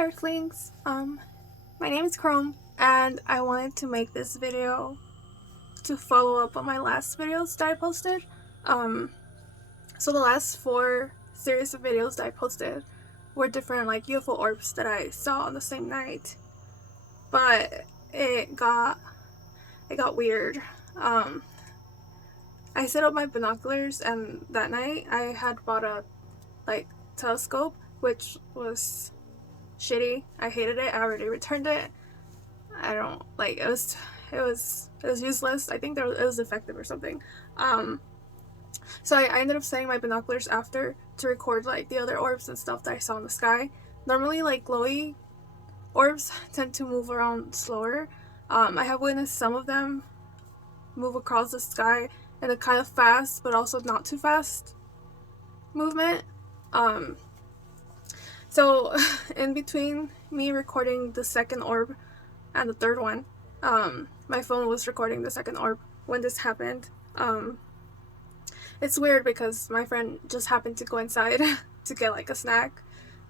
Earthlings. My name is Chrome, and I wanted to make this video to follow up on my last videos that I posted. So the last 4 series of videos that I posted were different like UFO orbs that I saw on the same night, but it got weird. I set up my binoculars, and that night I had bought a telescope, which was shitty. I hated it. I already returned it. I don't like it was useless. I think it was defective or something. So I ended up setting my binoculars after to record like the other orbs and stuff that I saw in the sky. Normally, like glowy orbs tend to move around slower. I have witnessed some of them move across the sky in a kind of fast but also not too fast movement. So in between me recording the second orb and the third one, my phone was recording the second orb when this happened. It's weird because my friend just happened to go inside to get like a snack.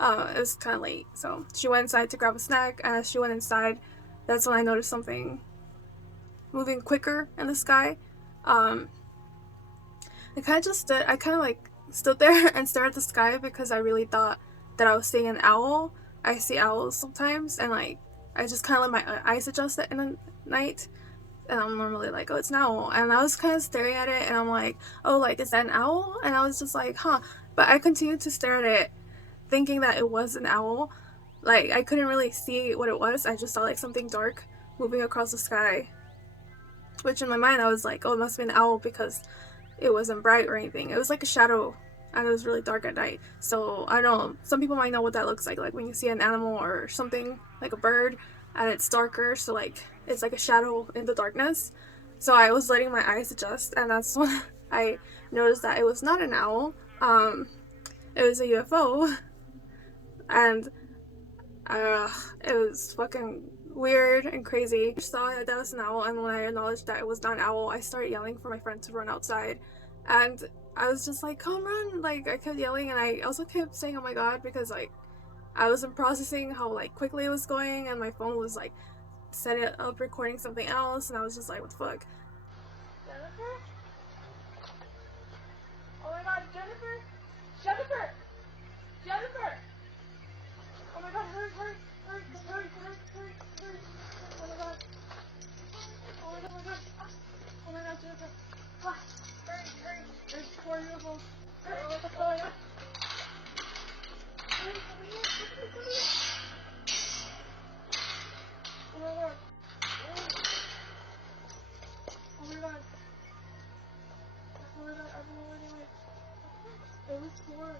It was kind of late, so she went inside to grab a snack, and as she went inside, that's when I noticed something moving quicker in the sky. I kind of like stood there and stared at the sky because I really thought that I was seeing an owl. I see owls sometimes, and like I just kind of let my eyes adjust in the night, and I'm normally like, oh, it's an owl, and I was kind of staring at it, and I'm like, oh, like, is that an owl? And I was just like, huh. But I continued to stare at it thinking that it was an owl. Like, I couldn't really see what it was. I just saw like something dark moving across the sky, which in my mind I was like, oh, it must be an owl because it wasn't bright or anything. It was like a shadow, and it was really dark at night. So I don't know, some people might know what that looks like when you see an animal or something like a bird and it's darker, so like it's like a shadow in the darkness. So I was letting my eyes adjust, and that's when I noticed that it was not an owl. It was a UFO, and it was fucking weird and crazy. I saw that was an owl, and when I acknowledged that it was not an owl, I started yelling for my friend to run outside, and I was just like, come run. Like, I kept yelling, and I also kept saying, oh my god, because like I wasn't processing how like quickly it was going, and my phone was like set it up recording something else, and I was just like, what the fuck. Jennifer? Oh my god, Jennifer! Jennifer! Jennifer! Oh my god, hurry, hurry, hurry, hurry, hurry, hurry, hurry. Oh my god. Oh my god, oh my god. Oh my god, Jennifer. Ah, hurry, hurry. There's 4 UFOs. Oh my god, oh my god. Hurry, come here, come here, come here. Oh my god. Oh my god. Oh my god, everyone went away. It was 4.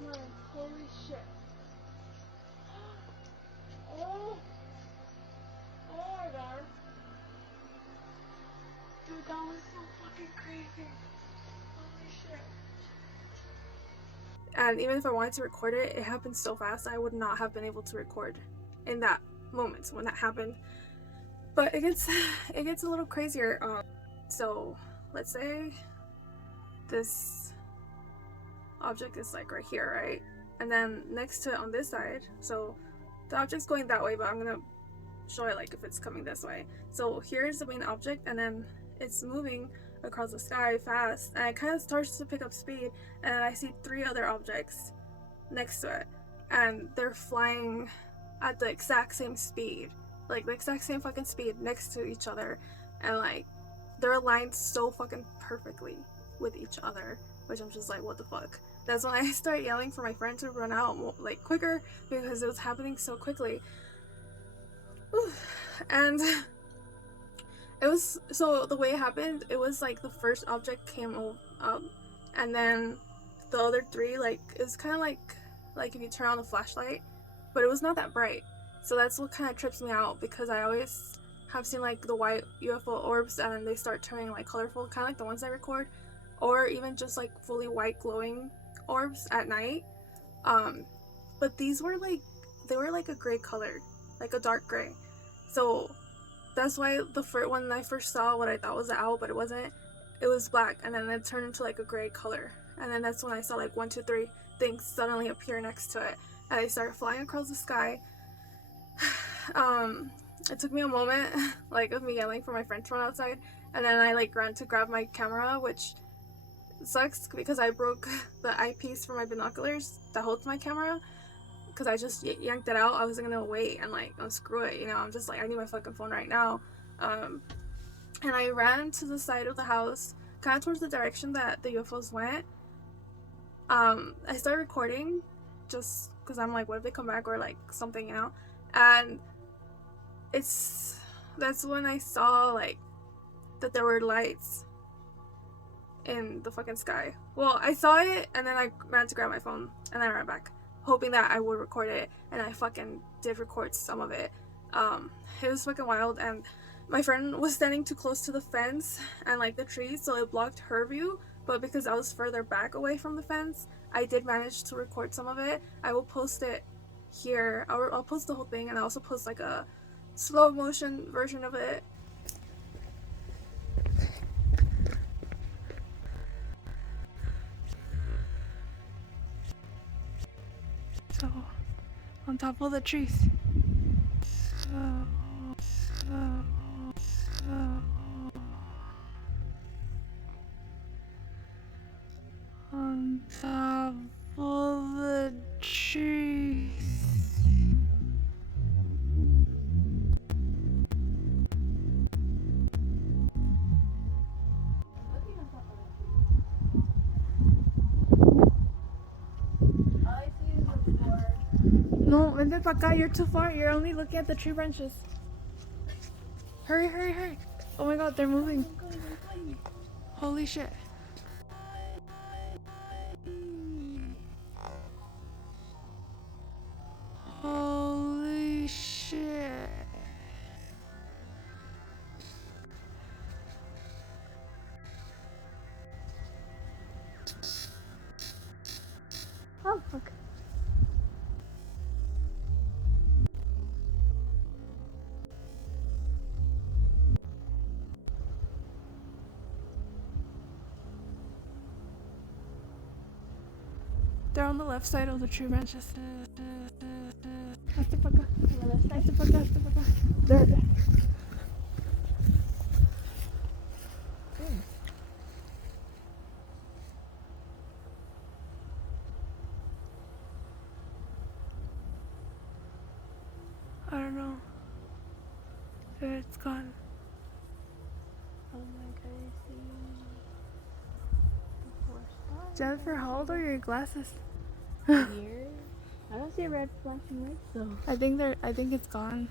Man, holy shit. Oh! Oh my god. Dude, that was so fucking crazy. Holy shit. And even if I wanted to record it, it happened so fast I would not have been able to record in that moment when that happened. But it gets a little crazier. So let's say this object is like right here, right? And then next to it on this side, so the object's going that way, but I'm gonna show it like if it's coming this way. So here's the main object, and then it's moving across the sky fast, and it kind of starts to pick up speed, and I see 3 other objects next to it, and they're flying at the exact same speed, like the exact same fucking speed next to each other, and like they're aligned so fucking perfectly with each other, which I'm just like, what the fuck. That's when I start yelling for my friend to run out like quicker because it was happening so quickly. Whew. And it was, so the way it happened, it was like the first object came up, and then the other 3, like, it's kind of like if you turn on a flashlight, but it was not that bright. So that's what kind of trips me out, because I always have seen like the white UFO orbs, and then they start turning like colorful, kind of like the ones I record, or even just like fully white glowing orbs at night. But these were like, they were like a gray color, like a dark gray. So that's why the first one I first saw, what I thought was an owl, but it wasn't. It was black, and then it turned into like a gray color, and then that's when I saw like 1, 2, 3 things suddenly appear next to it, and they started flying across the sky. It took me a moment, like, of me yelling for my friend to run outside, and then I, like, ran to grab my camera, which sucks because I broke the eyepiece for my binoculars that holds my camera, because I just yanked it out. I wasn't gonna wait and, like, unscrew it, you know. I'm just like, I need my fucking phone right now. And I ran to the side of the house, kind of towards the direction that the UFOs went. I started recording just because I'm like, what if they come back or like something, you know? And that's when I saw like that there were lights in the fucking sky. Well, I saw it and then I ran to grab my phone and then I ran back, hoping that I would record it, and I fucking did record some of it. It was fucking wild, and my friend was standing too close to the fence and like the trees, so it blocked her view. But because I was further back away from the fence, I did manage to record some of it. I will post it here. I'll post the whole thing, and I'll also post like a slow motion version of it. So, on top of the trees. On top of the trees. No, vente pa acá, you're too far. You're only looking at the tree branches. Hurry, hurry, hurry. Oh my god, they're moving. Holy shit. Holy shit. Oh, fuck. They're on the left side of the tree branches. Hasta pa acá. Hasta pa acá, hasta pa acá. There. I don't know. It's gone. Oh my god, I see the 4 stars. Jennifer, how old are your glasses? Here? I don't see a red flashing light though. I think it's gone.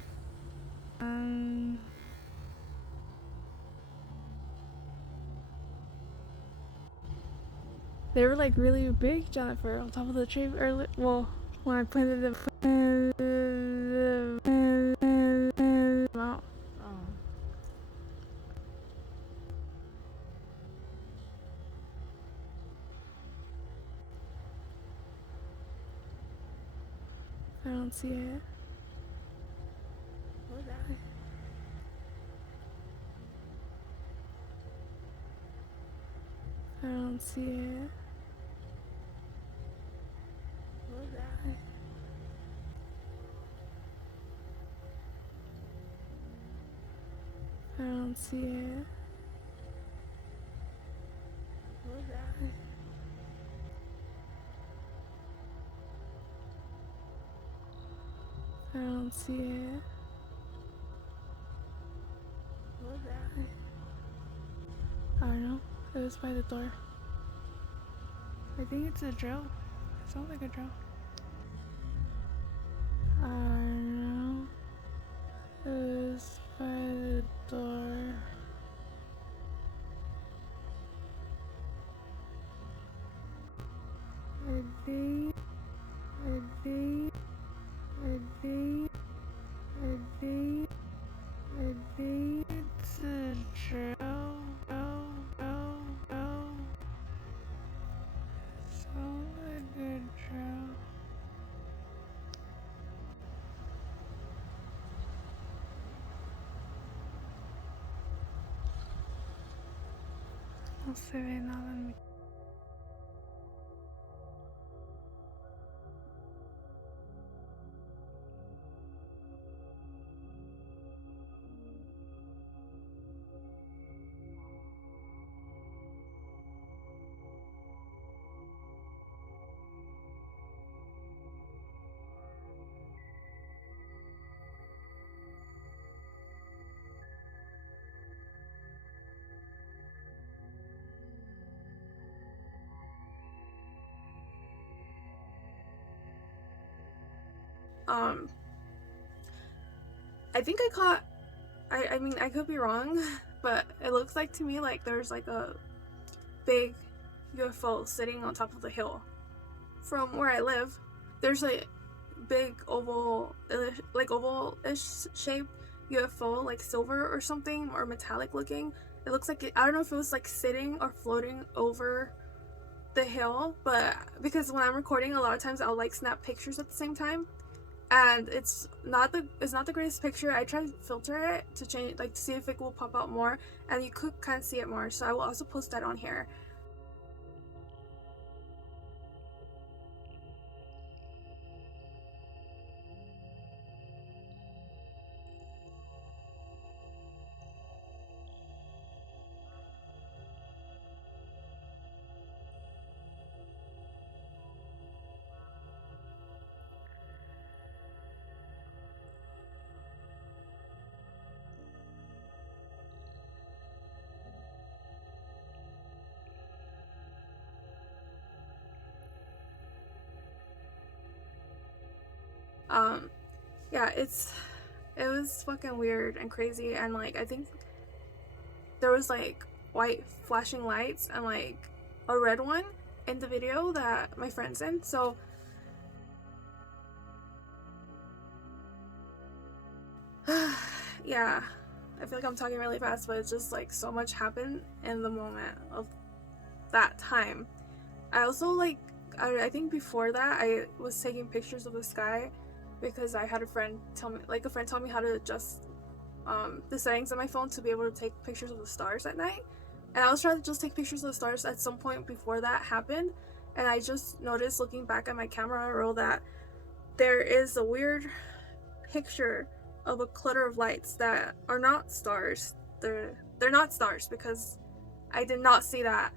They were like really big, Jennifer, on top of the tree early. Well, when I pointed them out. Oh. I don't see it. What was that? I don't see it. What was that? I don't see it. What was that? I don't see it. What was that? I don't know. It was by the door. I think it's a drill. It sounds like a drill. I don't know. It was by the door. I think it's a drill. Sounds like a drill. No se ve nada en mi... Um, I think I caught. I mean, I could be wrong, but it looks like to me like there's like a big UFO sitting on top of the hill. From where I live, there's a big oval-ish shaped UFO, like silver or something, or metallic looking. It looks like I don't know if it was like sitting or floating over the hill, but because when I'm recording, a lot of times I'll like snap pictures at the same time, and it's not the greatest picture. I try to filter it to change, like to see if it will pop out more, and you could kind of see it more. So I will also post that on here. Um, yeah, it was fucking weird and crazy, and like I think there was like white flashing lights and like a red one in the video that my friend's in. So yeah, I feel like I'm talking really fast, but it's just like so much happened in the moment of that time. I also like I think before that I was taking pictures of the sky because I had a friend tell me how to adjust the settings on my phone to be able to take pictures of the stars at night. And I was trying to just take pictures of the stars at some point before that happened, and I just noticed looking back at my camera roll that there is a weird picture of a clutter of lights that are not stars. They're not stars because I did not see that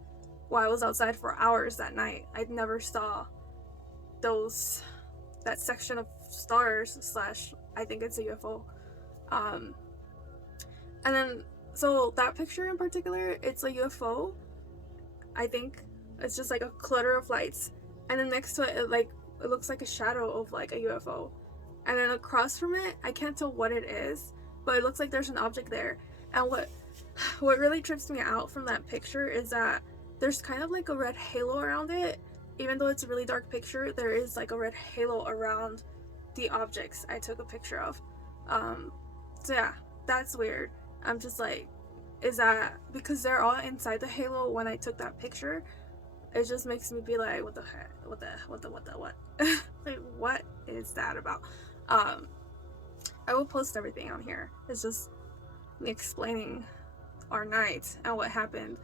while I was outside for hours that night. I never saw those that section of stars slash I think it's a UFO. Um, and then so that picture in particular, it's a UFO. I think it's just like a clutter of lights, and then next to it, it looks like a shadow of like a UFO, and then across from it, I can't tell what it is, but it looks like there's an object there. And what really trips me out from that picture is that there's kind of like a red halo around it. Even though it's a really dark picture, there is like a red halo around the objects I took a picture of. Um, so yeah, that's weird. I'm just like, is that because they're all inside the halo when I took that picture? It just makes me be like, what the heck? What? Like, what is that about? Um, I will post everything on here. It's just me explaining our night and what happened.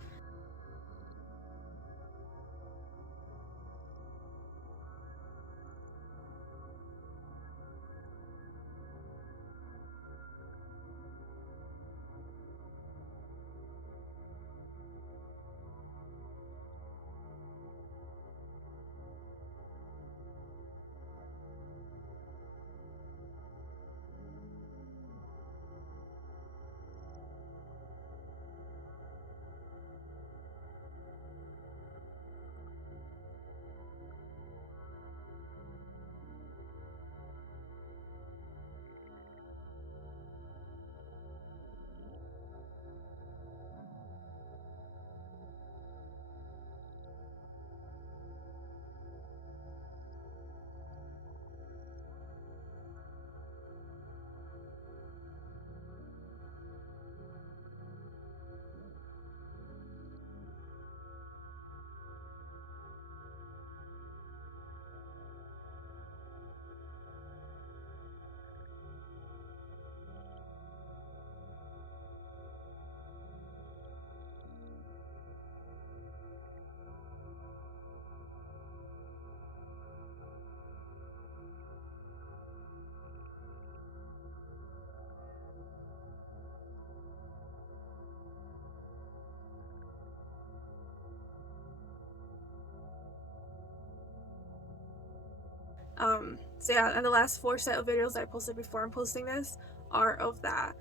So yeah, and the last four set of videos that I posted before I'm posting this are of that.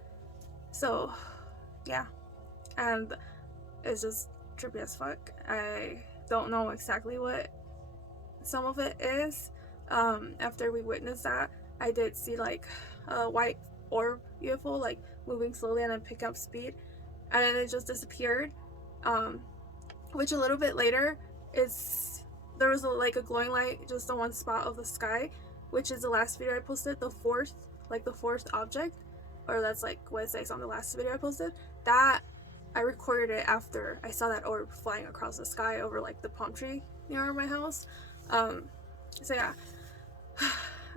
So yeah, and it's just trippy as fuck. I don't know exactly what some of it is after we witnessed that, I did see like a white orb UFO like moving slowly and then pick up speed, and then it just disappeared. Um, which a little bit later is there was like a glowing light just on one spot of the sky, which is the last video I posted, the fourth object, or that's like what it says on the last video I posted. That I recorded it after I saw that orb flying across the sky over like the palm tree near my house. Um, so yeah,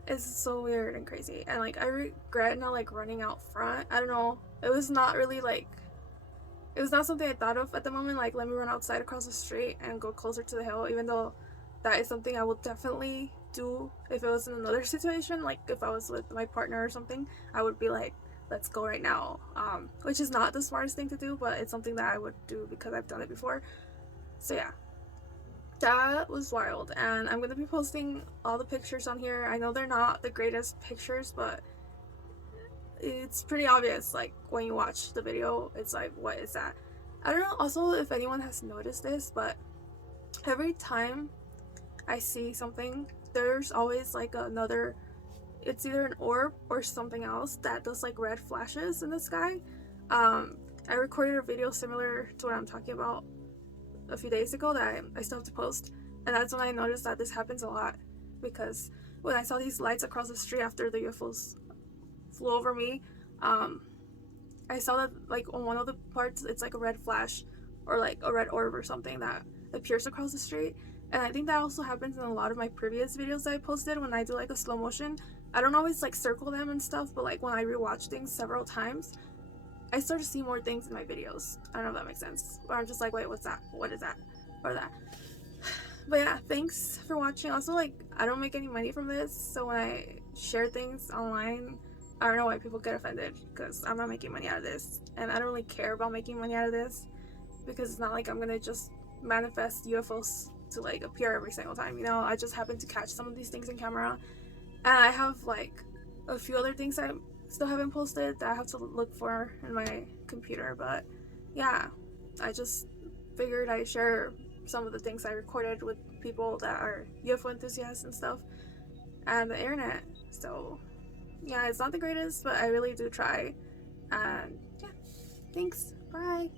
it's so weird and crazy, and like I regret not like running out front. I don't know. It was not something I thought of at the moment, like let me run outside across the street and go closer to the hill, even though that is something I would definitely do if it was in another situation, like if I was with my partner or something. I would be like, let's go right now, which is not the smartest thing to do, but it's something that I would do because I've done it before. So yeah, that was wild, and I'm gonna be posting all the pictures on here. I know they're not the greatest pictures, but it's pretty obvious, like when you watch the video. It's like, what is that? I don't know also if anyone has noticed this, but every time I see something, there's always like another, it's either an orb or something else that does like red flashes in the sky. I recorded a video similar to what I'm talking about a few days ago that I still have to post, and that's when I noticed that this happens a lot, because when I saw these lights across the street after the UFOs flew over me, um, I saw that like on one of the parts it's like a red flash or like a red orb or something that appears across the street. And I think that also happens in a lot of my previous videos that I posted when I do like a slow motion. I don't always like circle them and stuff, but like when I rewatch things several times, I start to see more things in my videos. I don't know if that makes sense. Or I'm just like, wait, what's that? What is that? Or that. But yeah, thanks for watching. Also, like, I don't make any money from this, so when I share things online, I don't know why people get offended, because I'm not making money out of this, and I don't really care about making money out of this, because it's not like I'm gonna just manifest UFOs to like appear every single time, you know. I just happen to catch some of these things in camera, and I have like a few other things I still haven't posted that I have to look for in my computer. But yeah, I just figured I'd share some of the things I recorded with people that are UFO enthusiasts and stuff and the internet. So yeah, it's not the greatest, but I really do try. And yeah, thanks. Bye.